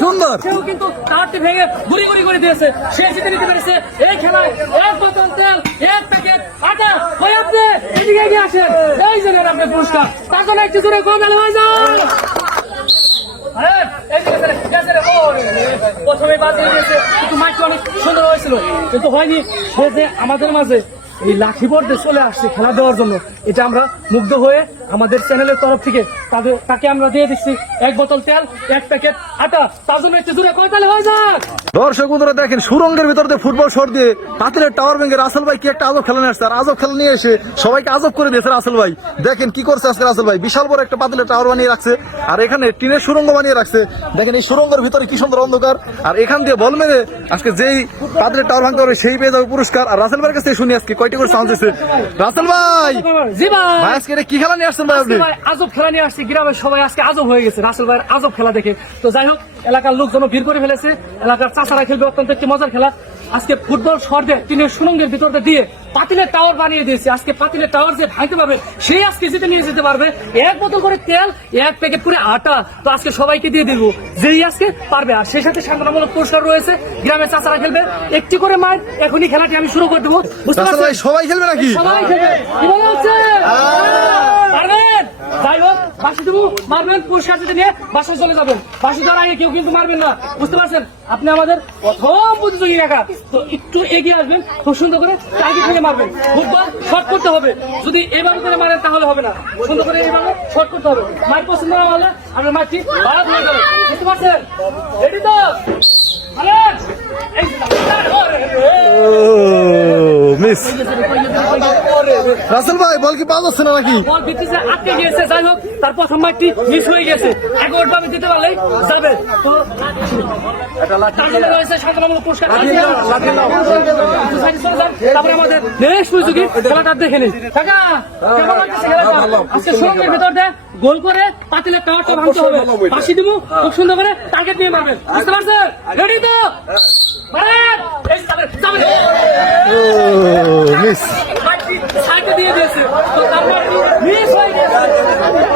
সুন্দর। সেও কিন্তু কার্ডটি ভেঙে গুড়ি গুড়ি করে দিয়েছে। সে জিতে নিতে পেরেছে। এই খেলায় এক বোতল তেল এক প্যাকেট আটা। ওই আপনি এদিকে এগিয়ে আসেন। এই যে নেন আপনি পুরস্কার। জন্য একটু জোরে কম হয়ে যান। প্রথমে দিয়েছে। কিন্তু অনেক সুন্দর হয়েছিল। কিন্তু হয়নি। সে যে আমাদের মাঝে এই লাঠি বোর্ডে চলে আসছে খেলা দেওয়ার জন্য। এটা আমরা মুগ্ধ হয়ে আমাদের চ্যানেলের তরফ থেকে তাদের তাকে আমরা দিয়ে দিচ্ছি এক বোতল তেল, এক প্যাকেট আটা। তার জন্য একটু দূরে কয়তালে হয়ে যাক। দর্শক বন্ধুরা, দেখেন, সুরঙ্গের ভিতর দিয়ে ফুটবল শট দিয়ে পাতিলের টাওয়ার ভেঙে রাসেল ভাই কি একটা আজব খেলা নিয়ে আসছে। আর আজব খেলা নিয়ে এসে সবাইকে আজব করে দিয়েছে রাসেল ভাই। দেখেন কি করছে আজকে রাসেল ভাই। বিশাল বড় একটা পাতিলের টাওয়ার বানিয়ে রাখছে। আর এখানে টিনের সুরঙ্গ বানিয়ে রাখছে। দেখেন এই সুরঙ্গের ভিতরে কি সুন্দর অন্ধকার। আর এখান দিয়ে বল মেরে আজকে যেই পাতিলের টাওয়ার ভাঙতে পারবে, সেই পেয়ে যাবে পুরস্কার। আর রাসেল ভাইয়ের কাছ শুনি আজকে কয়টি করে সাউন্ড দিচ্ছে রাসেল ভাই! জি ভাই! ভাই আজকে কি খেলা নিয়ে আসছেন ভাই আপনি? আজব খেলা নিয়ে আসছে গ্রামের সবাই আজকে আজব হয়ে গেছে। রাসেল ভাইয়ের আজব খেলা দেখে। তো যাই হোক এলাকার লোকজন ভিড় করে ফেলেছে। এলাকার চাষারা খেলবে অত্যন্ত একটি মজার খেলা। আজকে ফুটবল শর্টে তিনি সুরঙ্গের ভিতরটা দিয়ে পাতিলের টাওয়ার বানিয়ে দিয়েছে। আজকে পাতিলের টাওয়ার যে ভাঙতে পারবে সেই আজকে জিতে নিয়ে যেতে পারবে। এক বোতল করে তেল এক প্যাকেট করে আটা। তো আজকে সবাইকে দিয়ে দিব। যেই আজকে পারবে। আর সেই সাথে সান্ত্বনামূলক পুরস্কার রয়েছে। গ্রামে চাচারা খেলবে। একটি করে মায়ের এখনই খেলাটি আমি শুরু করে দেবো। বুঝতে সবাই খেলবে নাকি? সবাই খেলবে। কি মনে হচ্ছে? বাসি মারবেন পুরস্কার জিতে নিয়ে বাসায় চলে যাবেন বাসি দেওয়ার আগে কেউ কিন্তু মারবেন না বুঝতে পারছেন আপনি আমাদের প্রথম প্রতিযোগী এলাকা তো একটু এগিয়ে আসবেন খুব সুন্দর করে টার্গেট থেকে মারবেন ফুটবল শর্ট করতে হবে যদি এভাবে করে মারেন তাহলে হবে না সুন্দর করে এইভাবে শর্ট করতে হবে মার পছন্দ না হলে আপনার মারটি বাড়া হয়ে যাবে বুঝতে পারছেন রেডি তো। মিস রাসেল ভাই বল কি পাওয়া যাচ্ছে না নাকি? বল ভিত্তিতে আটকে গিয়েছে যাই হোক তার প্রথম মাঠটি মিস হয়ে গেছে। এগারোটা আমি দিতে পারলেই যাবে। তো রয়েছে সাধারণমূলক পুরস্কার। তারপরে আমাদের নেক্সট সুযোগী খেলাটা দেখে নিন। কাকা কেমন লাগছে খেলাটা? আজকে সঙ্গের ভেতরটা গোল করে পাতিলের টাওয়ারটা ভাঙতে হবে। পাশি দিব খুব সুন্দর করে টার্গেট নিয়ে মারবেন বুঝতে পারছেন? রেডি তো? মারেন! এই যাবে, যাবে। ও মিস মাঠটি দিয়ে দিয়েছে। তো মিস হয়ে গেছে।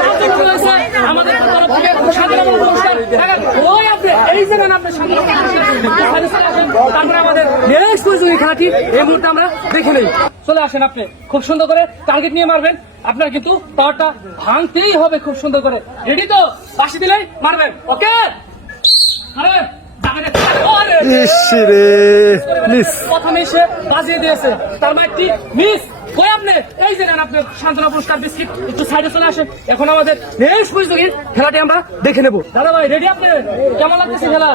তার জন্য রয়েছে আমাদের তরফ থেকে সাধারণ পুরস্কার ওই আপনি এই যে আপনি সাধারণ পুরস্কার তারপরে আমাদের নেক্সট খেলাটি এই মুহূর্তে আমরা দেখে নেই। চলে আসেন আপনি খুব সুন্দর করে টার্গেট নিয়ে মারবেন। আপনার কিন্তু টাওয়ারটা ভাঙতেই হবে খুব সুন্দর করে। রেডি তো? পাশে দিলেই মারবেন। ওকে প্রথমে এসে বাজিয়ে দিয়েছে। তার মাইকটি মিস! কই আপনি? এই যে আপনি সান্ত্বনা পুরস্কার বিস্কিট একটু সাইডে চলে আসেন। এখন আমাদের নেক্সট প্রতিযোগী খেলাটি আমরা দেখে নেব। দাদা ভাই রেডি আপনি? কেমন লাগতেছে খেলা?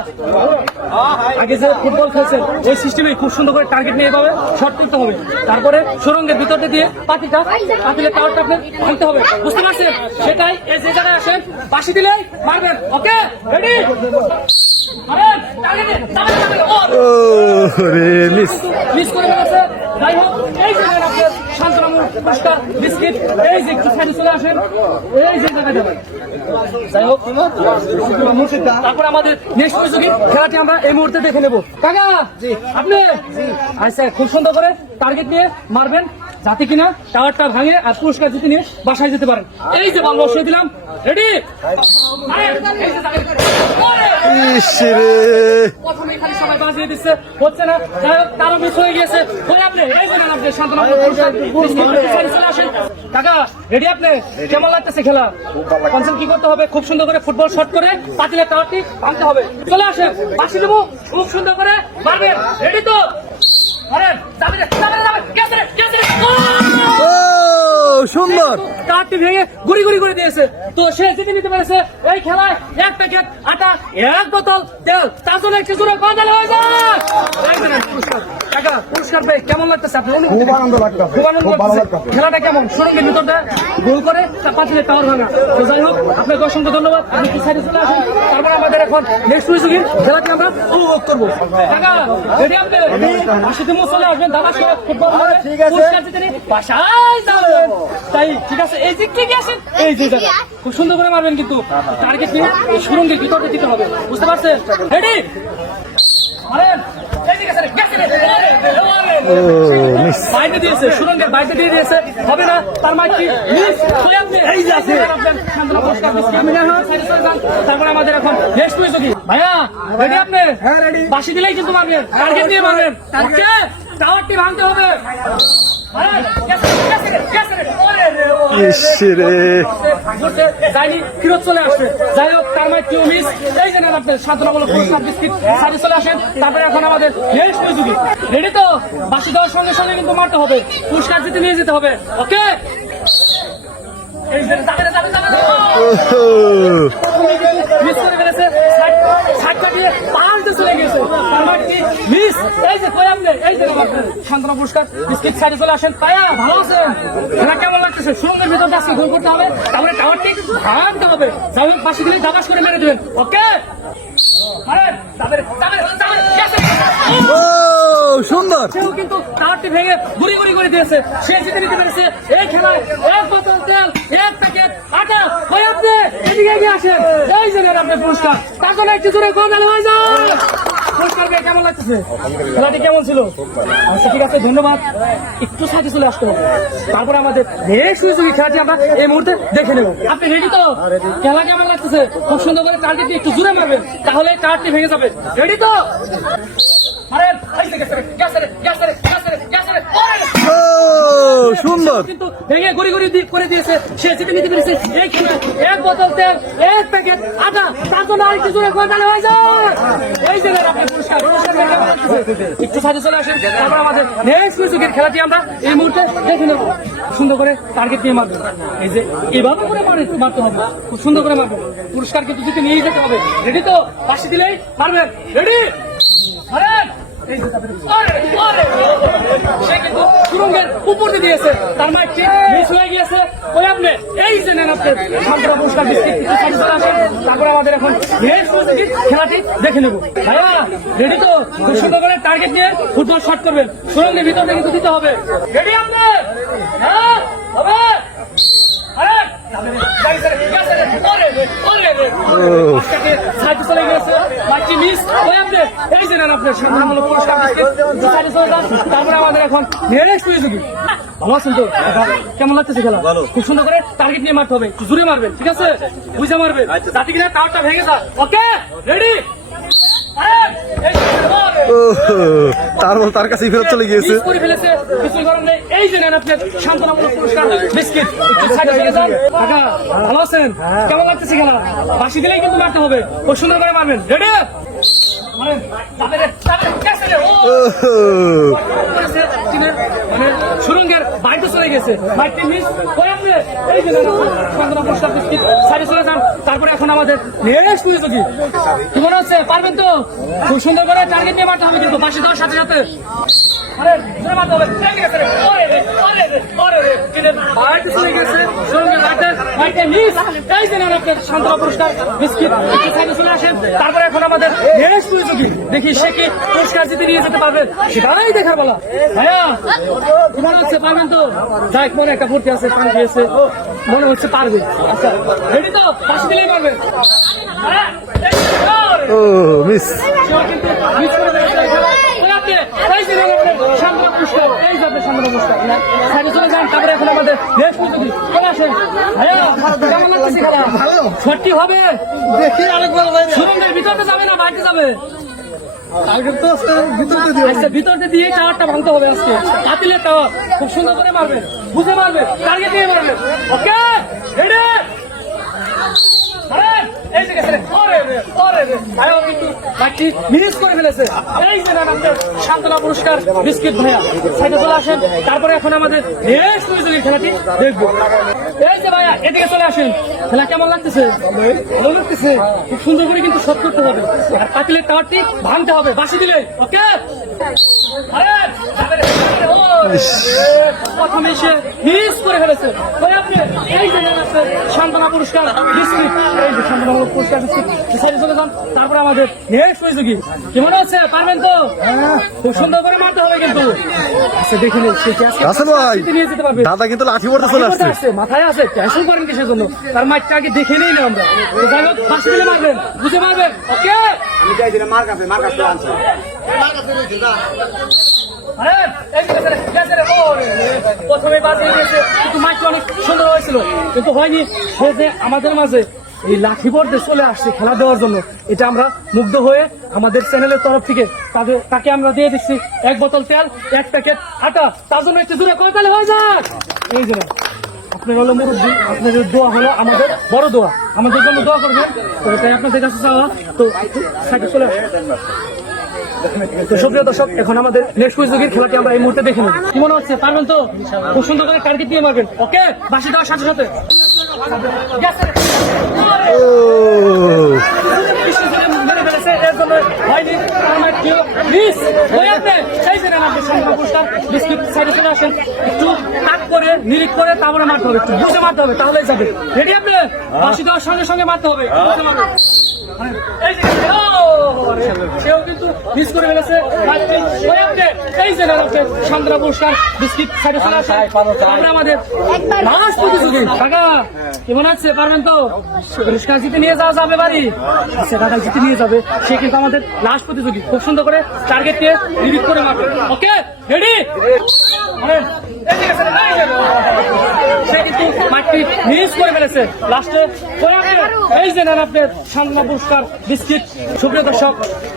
আগে যে ফুটবল খেলছেন ওই সিস্টেমে খুব সুন্দর করে টার্গেট নিয়ে এভাবে শট করতে হবে। তারপরে সুরঙ্গের ভিতরটা দিয়ে পাতিটা পাতিলের টাওয়ারটা আপনি ভাঙতে হবে। বুঝতে পারছেন? সেটাই এই যে জায়গায় আসেন বাসি দিলেই মারবেন। ওকে? রেডি মিস করে যাই হোক এই যে পুরস্কার বিস্কিট এই যে একটু সাইডে চলে আসেন এই যে জায়গা যাবেন। যাই হোক তারপর আমাদের নেক্সট প্রতিযোগী খেলাটি আমরা এই মুহূর্তে দেখে নেব। কাকা আপনি? আচ্ছা খুব সুন্দর করে টার্গেট নিয়ে মারবেন যাতে কিনা টাওয়ারটা ভাঙে আর পুরস্কার জিতে নিয়ে বাসায় যেতে পারেন। এই যে বল বসিয়ে দিলাম রেডি প্রথমে এখানে সবাই বাজিয়ে দিচ্ছে হচ্ছে না। তারও মিস হয়ে গিয়েছে। ওই আপনি? এই যে আপনি শান্তনা কাকা রেডি আপনি? কেমন লাগতেছে খেলা? কি করতে হবে খুব সুন্দর করে ফুটবল শট করে পাতিলের টাওয়ারটি ভাঙতে হবে। চলে আসেন বাসি দেবো খুব সুন্দর করে মারবেন। রেডি তো? সুন্দর। কাঠটি ভেঙে গুড়ি গুড়ি করে দিয়েছে। তো সে জিতে নিতে পেরেছে এই খেলায় এক প্যাকেট আটা এক বোতল তেল। তার জন্য একটু জোরে বাজালে হয়ে যায় কাকা পুরস্কার পেয়ে কেমন লাগতেছে আপনি খুব আনন্দ লাগতেছে খুব আনন্দ লাগতেছে। খেলাটা কেমন? সুরঙ্গের ভিতরটা গোল করে তা পাতিলে টাওয়ার ভাঙা। তো যাই হোক আপনাকে অসংখ্য ধন্যবাদ। আপনি কি সাইডে চলে আসেন? তারপরে আমাদের এখন নেক্সট প্রতিযোগী খেলাটি আমরা উপভোগ করব। কাকা রেডি আপনি? আশিতে চলে আসবেন দাদা সহ ফুটবল ঠিক আছে। পুরস্কার জিতে নিয়ে বাসায় যাবেন তাই ঠিক আছে এই যে কে কে আছেন? এই যে খুব সুন্দর করে মারবেন কিন্তু। টার্গেট নিয়ে সুরঙ্গের ভিতরটা দিতে হবে। বুঝতে পারছেন? রেডি মারেন। বাইরে দিয়েছে সুরঙ্গের বাইরে দিয়ে দিয়েছে। হবে না তার কি? মিস এই যে আছে। পুরস্কার বিস্কিট সাইডে চলে যান। তারপরে আমাদের এখন নেক্সট ভাইয়া রেডি আপনি? হ্যাঁ, বাসি দিলেই কিন্তু মারবেন। টার্গেট দিয়ে মারবেন। টাওয়ারটি ভাঙতে হবে। মানে তারপরে এখন আমাদের রেডি তো? বাসি দেওয়ার সঙ্গে সঙ্গে কিন্তু মারতে হবে। পুরস্কার জিতে নিয়ে যেতে হবে। ওকে। মিস করে ফেলেছে। সাইড- সাইড মিস এই যে কই পুরস্কার চলে আসেন। তাইয়া ভালো কেমন লাগতেছে? সুরঙ্গের ভিতর আজকে গোল করতে হবে। ঠিক ভাঙতে হবে। পাশে দিলে দাবাস করে মেরে দেবেন। ওকে? আরে যাবে রে, যাবে সুন্দর। সেও কিন্তু টাওয়ারটি ভেঙে গুড়ি গুড়ি করে দিয়েছে। সে জিতে নিতে পেরেছে। এই খেলায় এক বোতল তেল, এক প্যাকেট আটা। ওই আপনি এদিকে এগিয়ে আসেন। এই যে নেন আপনার পুরস্কার। তাকে একটু জোরে কম হয়ে যায়। পুরস্কার পেয়ে কেমন লাগতেছে? খেলাটি কেমন ছিল? আচ্ছা ঠিক আছে, ধন্যবাদ। একটু সাথে চলে আসতে হবে। তারপরে আমাদের বেশ সুযোগী খেলাটি আমরা এই মুহূর্তে দেখে নেব। আপনি রেডি তো? খেলা কেমন লাগতেছে? খুব সুন্দর করে টার্গেটটি একটু জুড়ে মারবেন, তাহলে কার্ডটি ভেঙে যাবে। রেডি তো? আরে ও সুন্দর। কিন্তু ভেঙে গড়ি গড়ি করে দিয়েছে। সে জিতে নিতে পেরেছে। এক এক বোতল তেল, এক প্যাকেট আটা আর কিছু রে কোয়ার্টার হয়ে যায় যে আপনি পুরস্কার? একটু চলে আসেন। তারপর আমাদের নেক্সট সুযোগের খেলাটি আমরা এই মুহূর্তে দেখে নেব। সুন্দর করে টার্গেট নিয়ে মারবেন এই যে, এভাবে করে মারে, মারতে হবে। খুব সুন্দর করে মারবেন পুরস্কার কিন্তু জিতে নিয়ে যেতে হবে। রেডি তো? পাশে দিলেই মারবেন। রেডি আরে! সে কিন্তু সুরঙ্গের উপর দিয়েছে তার মাইকটি মিস হয়ে গিয়েছে। ওই আপনি এই যে নেন আপনি সান্ত্বনা পুরস্কার বিস্কিট কিছু সাথে চলে আসেন তারপরে আমাদের এখন খেলাটি দেখে নেব। ভাইয়া রেডি তো? খুব সুন্দর টার্গেট নিয়ে ফুটবল শট করবেন। সুরঙ্গের ভিতরে কিন্তু দিতে হবে। রেডি আপনি? হ্যাঁ? হবে? আরে আপনি, এই যে নেন আপনার সম্মানমূলক পুরস্কার যান, তারপরে আমাদের এখন প্রতিযোগী। ভালো আছেন তো? কেমন লাগতেছে খেলা? খুব সুন্দর করে টার্গেট নিয়ে মারতে হবে। জুড়ে মারবেন ঠিক আছে? বুঝে মারবেন। যাতে কিনা টাওয়ারটা ভেঙে যায়। ওকে? রেডি তার তার কাছে ফেরত চলে গিয়েছে। এই যে নেন আপনার সান্ত্বনামূলক পুরস্কার বিস্কিট। ভালো আছেন? কেমন লাগতেছে খেলা? বাসি দিলেই কিন্তু মারতে হবে। খুব সুন্দর করে মারবেন। রেডি মারেন যাবে রে, যাবে রে, গেছে রে, ও! ও করেছে, মানে সুরঙ্গের চলে গেছে। তারপরে এখন আমাদের মনে হচ্ছে? পারবেন তো? খুব সুন্দর করে টার্গেট নিয়ে মারতে হবে কিন্তু। সাথে সাথে। তারপরে এখন আমাদের দেখি সে কি পুরস্কার জিতে নিয়ে যেতে পারবে? সেটাই দেখার বলা ভাইয়া মনে হচ্ছে পারবেন তো? যাই মনে একটা ফুর্তি আছে পান খেয়েছে মনে হচ্ছে পারবে। আচ্ছা রেডি তো? পাশে দিলেই। ও মিস মিস করে হবে। দেখি আরেকবার ভিতরে যাবে না বাইরে যাবে। আচ্ছা টার্গেট পুরস্কার বিস্কিট ভাইয়া। চলে আসেন। তারপরে এখন আমাদের খেলাটি দেখব। এই যে ভাইয়া, এদিকে চলে আসেন। খেলা কেমন লাগতেছে? ভালো লাগতেছে। খুব সুন্দর করে কিন্তু শট করতে হবে। আর পাতিলের টাওয়ারটি ভাঙতে হবে। বাসি দিলে, ওকে? প্রথমে সে মিস করে ফেলেছে। ওই আপনি এই যে সান্ত্বনা পুরস্কার বিস্কিট এই যে সান্ত্বনামূলক পুরস্কার বিস্কিট সাইডে চলে যান। তারপর আমাদের নেক্সট প্রতিযোগী কি? মনে হচ্ছে পারবেন তো? খুব সুন্দর করে মারতে হবে কিন্তু। আচ্ছা দেখে নিন সে কি আজকে রাসেল ভাই নিয়ে যেতে পারবে? দাদা কিন্তু লাঠি পড়তে চলে আসছে। মাথায় আছে টেনশন করেন কিসের জন্য তার মাইকটা আগে দেখে নেই না আমরা। যাই হোক বাসি দিলে মারবেন বুঝে মারবেন ওকে আমি চাইছিলাম মার কাছে মার কাছে আনছি। আরে, এই মাইকটা অনেক সুন্দর হয়েছিল কিন্তু হয়নি আমাদের মাঝে এই লাঠি পর্দে চলে আসছে খেলা দেওয়ার জন্য, এটা আমরা মুগ্ধ হয়ে আমাদের চ্যানেলের তরফ থেকে তাদের, তাকে আমরা দিয়ে দিচ্ছি এক বোতল তেল, এক প্যাকেট আটা, তার জন্য একটু দূরে কয় তাহলে হয়ে যাক এই যে না। আপনার হলো মুরব্বী আপনাদের দোয়া হলো আমাদের বড় দোয়া আমাদের জন্য দোয়া করবেন তো এটাই আপনাদের কাছে চাওয়া, তো সাইডে চলে। তো সুপ্রিয় দর্শক এখন আমাদের নেক্সট প্রতিযোগীর খেলাটি আমরা এই মুহূর্তে দেখে নেব কি মনে হচ্ছে পারবেন তো খুব সুন্দর করে টার্গেট দিয়ে মারবেন ওকে বাসি দেওয়ার সাথে সাথে। একটু তাক করে, নিরিখ করে, তারপরে মারতে হবে। একটু বুঝে মারতে হবে, তাহলেই যাবে। Ready আপনি? বাঁশি দেওয়ার সঙ্গে সঙ্গে মারতে হবে। এই মিস করে ফেলেছে। এই যে নেন আপনি পুরস্কার, বিস্কুট সাইডে চলে আসেন। আমরা আমাদের লাস্ট প্রতিযোগী। কাকা কেমন আছে? পারবেন তো? পুরস্কার জিতে নিয়ে যাওয়া যাবে বাড়ি? কাকা জিতে নিয়ে যাবে। সে কিন্তু আমাদের লাস্ট প্রতিযোগী। খুব সুন্দর করে টার্গেট দিয়ে রিডিট করে মারবে। ওকে রেডি সে মিস করে ফেলেছে। লাস্টে এই যে নেন আপনার সান্ত্বনা পুরস্কার বিস্কিট। সুপ্রিয় দর্শক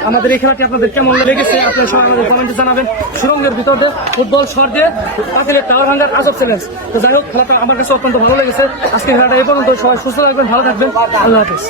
আমাদের এই খেলাটি আপনাদের কেমন লেগেছে? আপনার সবাই আমাদের কমেন্টে জানাবেন। সুরঙ্গের ভিতর দিয়ে ফুটবল শট দিয়ে পাতিলের টাওয়ার হান্ডার আজব চ্যালেঞ্জ তো যাই হোক খেলাটা আমার কাছে অত্যন্ত ভালো লেগেছে। আজকে খেলাটা এই পর্যন্ত সবাই সুস্থ থাকবেন ভালো থাকবেন। আল্লাহ হাফেজ।